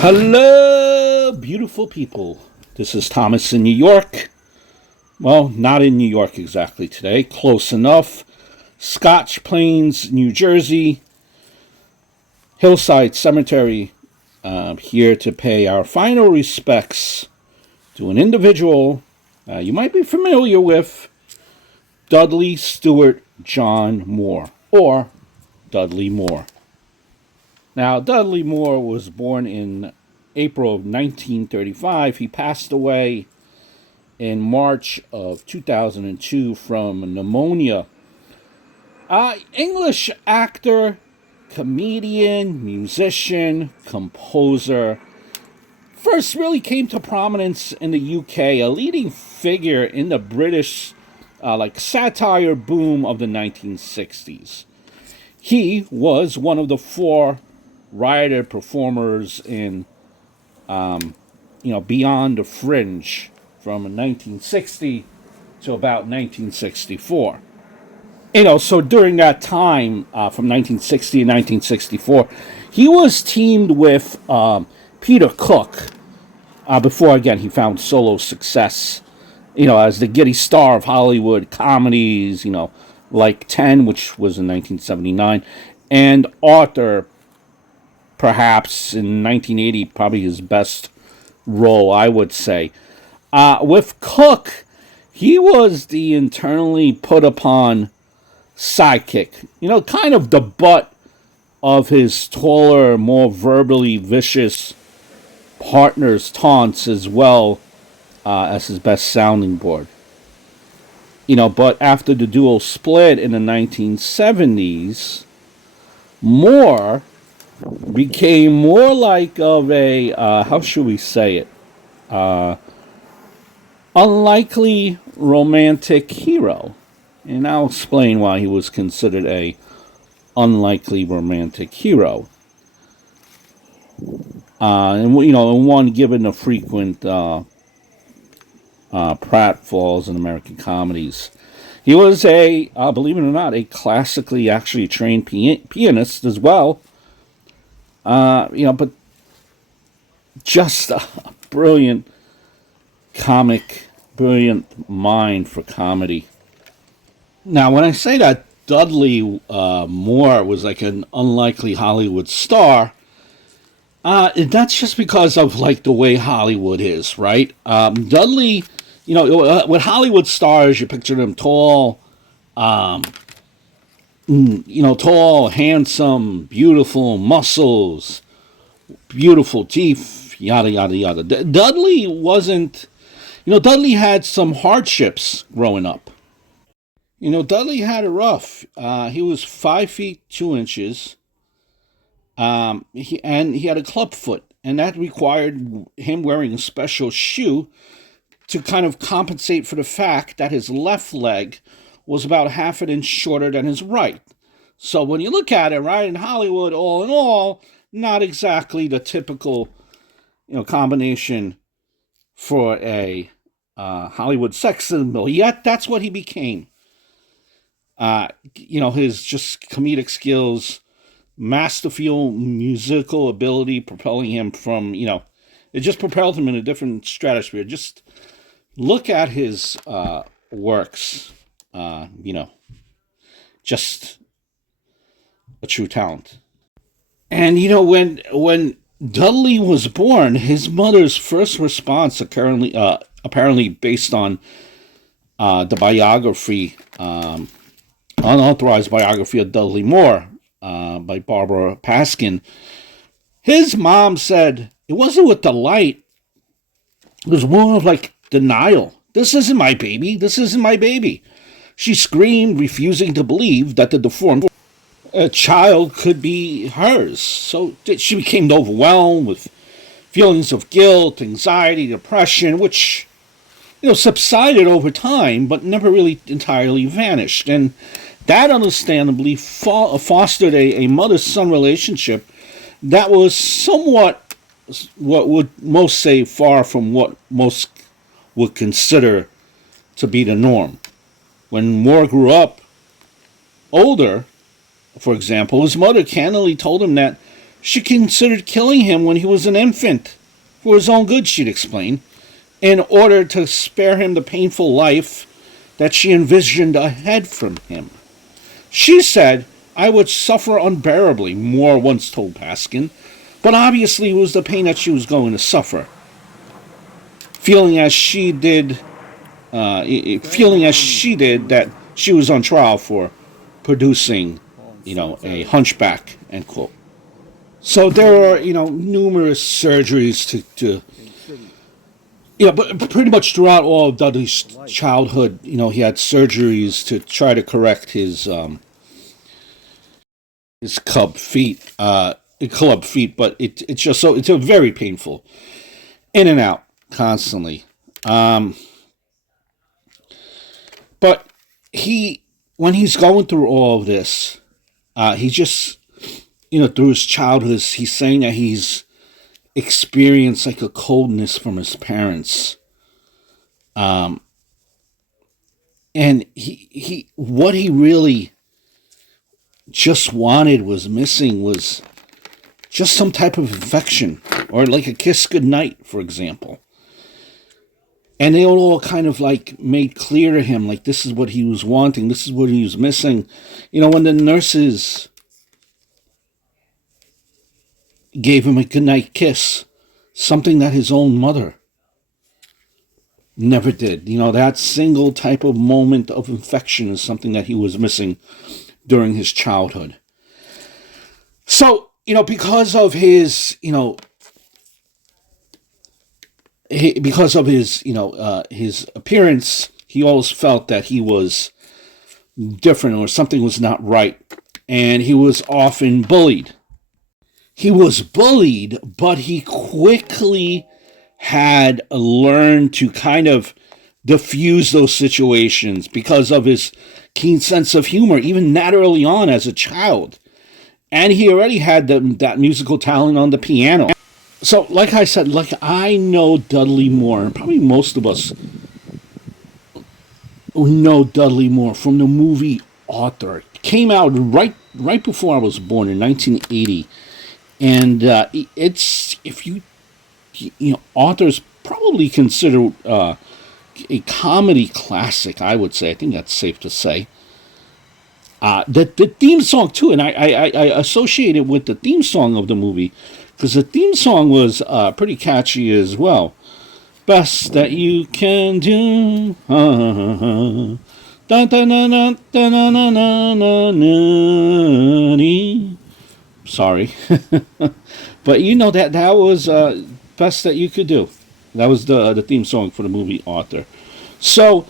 Hello, beautiful people. This is Thomas in New York. Well, not in New York exactly today. Close enough. Scotch Plains, New Jersey. Hillside Cemetery. Here to pay our final respects to an individual you might be familiar with, Dudley Stewart John Moore, or Dudley Moore. Now, Dudley Moore was born in April of 1935. He passed away in March of 2002 from pneumonia. English actor, comedian, musician, composer. First really came to prominence in the UK, a leading figure in the British satire boom of the 1960s. He was one of the four writer performers in Beyond the Fringe from 1960 to about 1964. So during that time, from 1960 to 1964, he was teamed with Peter Cook before, again, he found solo success, as the giddy star of Hollywood comedies, like 10, which was in 1979, and Arthur, perhaps in 1980, probably his best role, I would say. With Cook, he was the internally put upon sidekick, kind of the butt of his taller, more verbally vicious partner's taunts, as well as his best sounding board. But after the duo split in the 1970s, Moore became more like of a, how should we say it, unlikely romantic hero. And I'll explain why he was considered a unlikely romantic hero. And one given the frequent pratfalls in American comedies. He was believe it or not, a classically actually trained pianist as well. But just a brilliant brilliant mind for comedy. Now, when I say that Dudley Moore was like an unlikely Hollywood star, that's just because of like the way Hollywood is, right? Dudley, with Hollywood stars, you picture them tall, tall, handsome, beautiful, muscles, beautiful teeth, yada, yada, yada. Dudley wasn't, Dudley had some hardships growing up. Dudley had it rough. He was 5 feet 2 inches. He had a club foot, and that required him wearing a special shoe to kind of compensate for the fact that his left leg was about half an inch shorter than his right. So when you look at it, right, in Hollywood, all in all, not exactly the typical, combination for a Hollywood sex symbol. Yet that's what he became. His just comedic skills, masterful musical ability propelling him from, it just propelled him in a different stratosphere. Just look at his works, just a true talent. And, when Dudley was born, his mother's first response, apparently based on the biography, unauthorized biography of Dudley Moore by Barbara Paskin. His mom said it wasn't with delight. It was more of like denial. This isn't my baby. This isn't my baby. She screamed, refusing to believe that the deformed child could be hers. So she became overwhelmed with feelings of guilt, anxiety, depression, which subsided over time, but never really entirely vanished. And that understandably fostered a mother-son relationship that was somewhat, what would most say, far from what most would consider to be the norm. When Moore grew up older, for example, his mother candidly told him that She considered killing him when he was an infant for his own good, she'd explain, in order to spare him the painful life that she envisioned ahead from him. She said, I would suffer unbearably, Moore once told Paskin, but obviously it was the pain that she was going to suffer. Feeling as she did that she was on trial for producing, a hunchback, end quote. So there are, numerous surgeries to but pretty much throughout all of Dudley's childhood, he had surgeries to try to correct his club feet, but it's just so it's a very painful, in and out constantly. But when he's going through all of this, he just, through his childhood, he's saying that he's experienced like a coldness from his parents. And what he really just wanted was missing was just some type of affection, or like a kiss goodnight, for example. And they all kind of like made clear to him, like, this is what he was wanting, this is what he was missing. When the nurses gave him a goodnight kiss, something that his own mother never did. That single type of moment of affection is something that he was missing during his childhood. So, because of his, his appearance, he always felt that he was different or something was not right. And he was often bullied. He was bullied, but he quickly had learned to kind of diffuse those situations because of his keen sense of humor, even that early on as a child. And he already had that musical talent on the piano. So, like I said, I know Dudleymoore, and probably most of us know Dudleymoore from the movie Arthur. It came out right before I was born in 1980. And it's, if Arthur's probably considered a comedy classic, I would say. I think that's safe to say. The theme song, too, and I associate it with the theme song of the movie, because the theme song was pretty catchy as well. Best that you can do. Sorry. But that was best that you could do. That was the theme song for the movie Arthur. So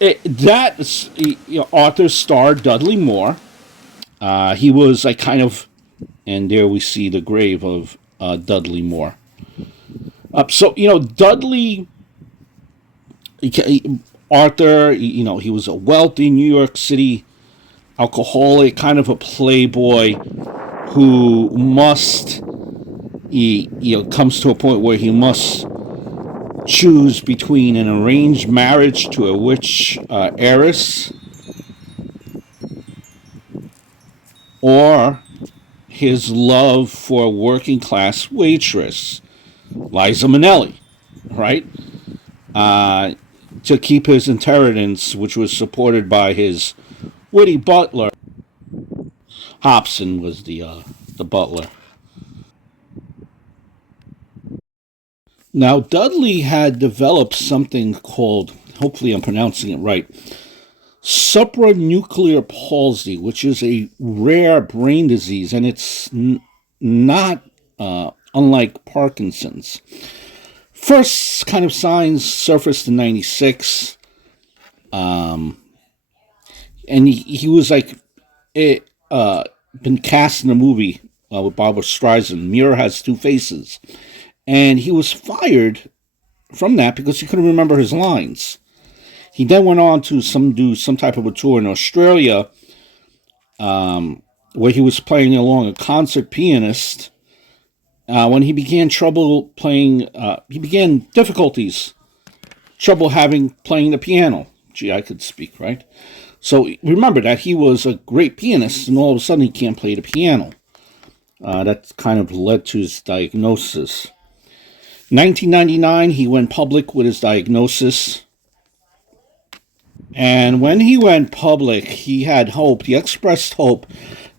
Arthur starred Dudleymoore. He was like kind of, and there we see the grave of Dudleymoore. So Dudley, Arthur, he was a wealthy New York City alcoholic, kind of a playboy who comes to a point where he must choose between an arranged marriage to a witch heiress or his love for a working class waitress, Liza Minnelli, right? To keep his inheritance, which was supported by his witty butler. Hobson was the butler. Now, Dudley had developed something called, hopefully I'm pronouncing it right, supranuclear palsy, which is a rare brain disease, and it's not unlike Parkinson's. First kind of signs surfaced in 96. And he was like been cast in a movie with Barbra Streisand, Mirror Has Two Faces. And he was fired from that because he couldn't remember his lines. He then went on to do some type of a tour in Australia where he was playing along a concert pianist. When he began difficulties, trouble playing the piano. Gee, I could speak, right? So remember that he was a great pianist, and all of a sudden he can't play the piano. That kind of led to his diagnosis. 1999, he went public with his diagnosis. And when he went public, he had hope. He expressed hope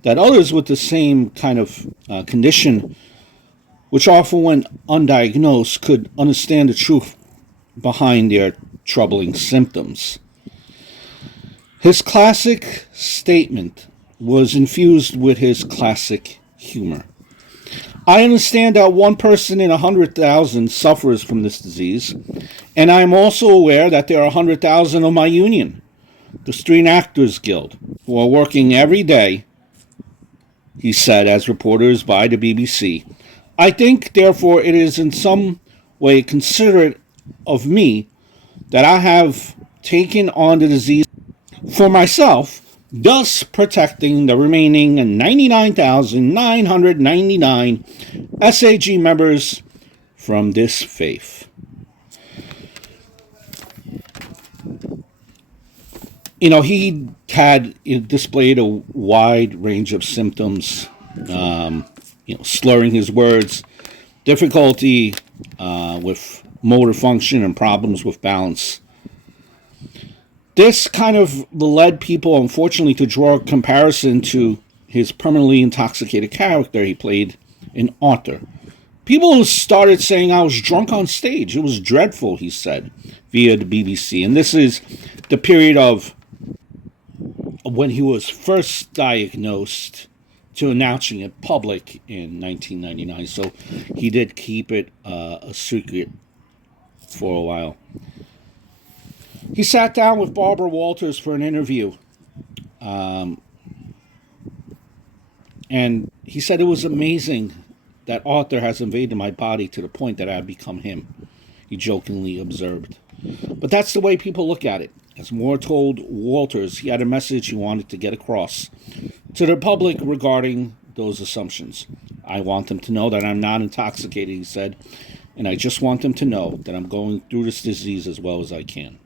that others with the same kind of condition, which often went undiagnosed, could understand the truth behind their troubling symptoms. His classic statement was infused with his classic humor. I understand that one person in 100,000 suffers from this disease, and I am also aware that there are 100,000 of my union, the Screen Actors Guild, who are working every day, he said as reporters by the BBC. I think, therefore, it is in some way considerate of me that I have taken on the disease for myself, thus protecting the remaining 99,999 SAG members from this faith. He had displayed a wide range of symptoms, slurring his words, difficulty with motor function, and problems with balance. This kind of led people, unfortunately, to draw a comparison to his permanently intoxicated character he played in Arthur. People started saying I was drunk on stage. It was dreadful, he said, via the BBC. And this is the period of when he was first diagnosed to announcing it public in 1999. So he did keep it a secret for a while. He sat down with Barbara Walters for an interview. And he said it was amazing that Arthur has invaded my body to the point that I've become him, he jokingly observed. But that's the way people look at it. As Moore told Walters, he had a message he wanted to get across to the public regarding those assumptions. I want them to know that I'm not intoxicated, he said, and I just want them to know that I'm going through this disease as well as I can.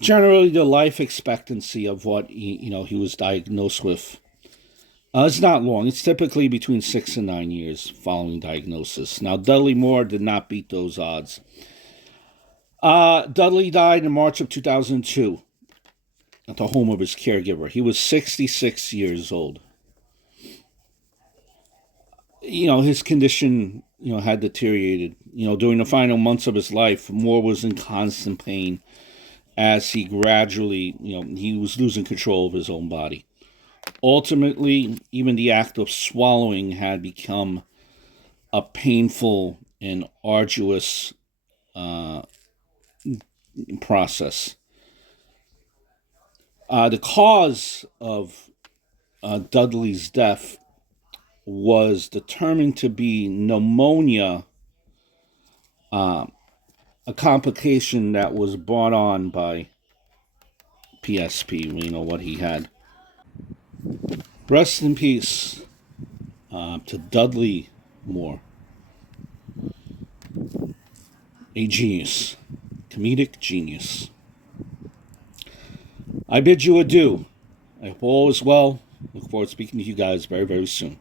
Generally, the life expectancy of what he was diagnosed with is not long. It's typically between 6 and 9 years following diagnosis. Now, Dudleymoore did not beat those odds. Dudley died in March of 2002 at the home of his caregiver. He was 66 years old. His condition, had deteriorated. During the final months of his life, Moore was in constant pain as he gradually, he was losing control of his own body. Ultimately, even the act of swallowing had become a painful and arduous process. The cause of Dudley's death was determined to be pneumonia, a complication that was brought on by PSP, what he had. Rest in peace to Dudley Moore, a genius, comedic genius. I bid you adieu. I hope all is well. Look forward to speaking to you guys very, very soon.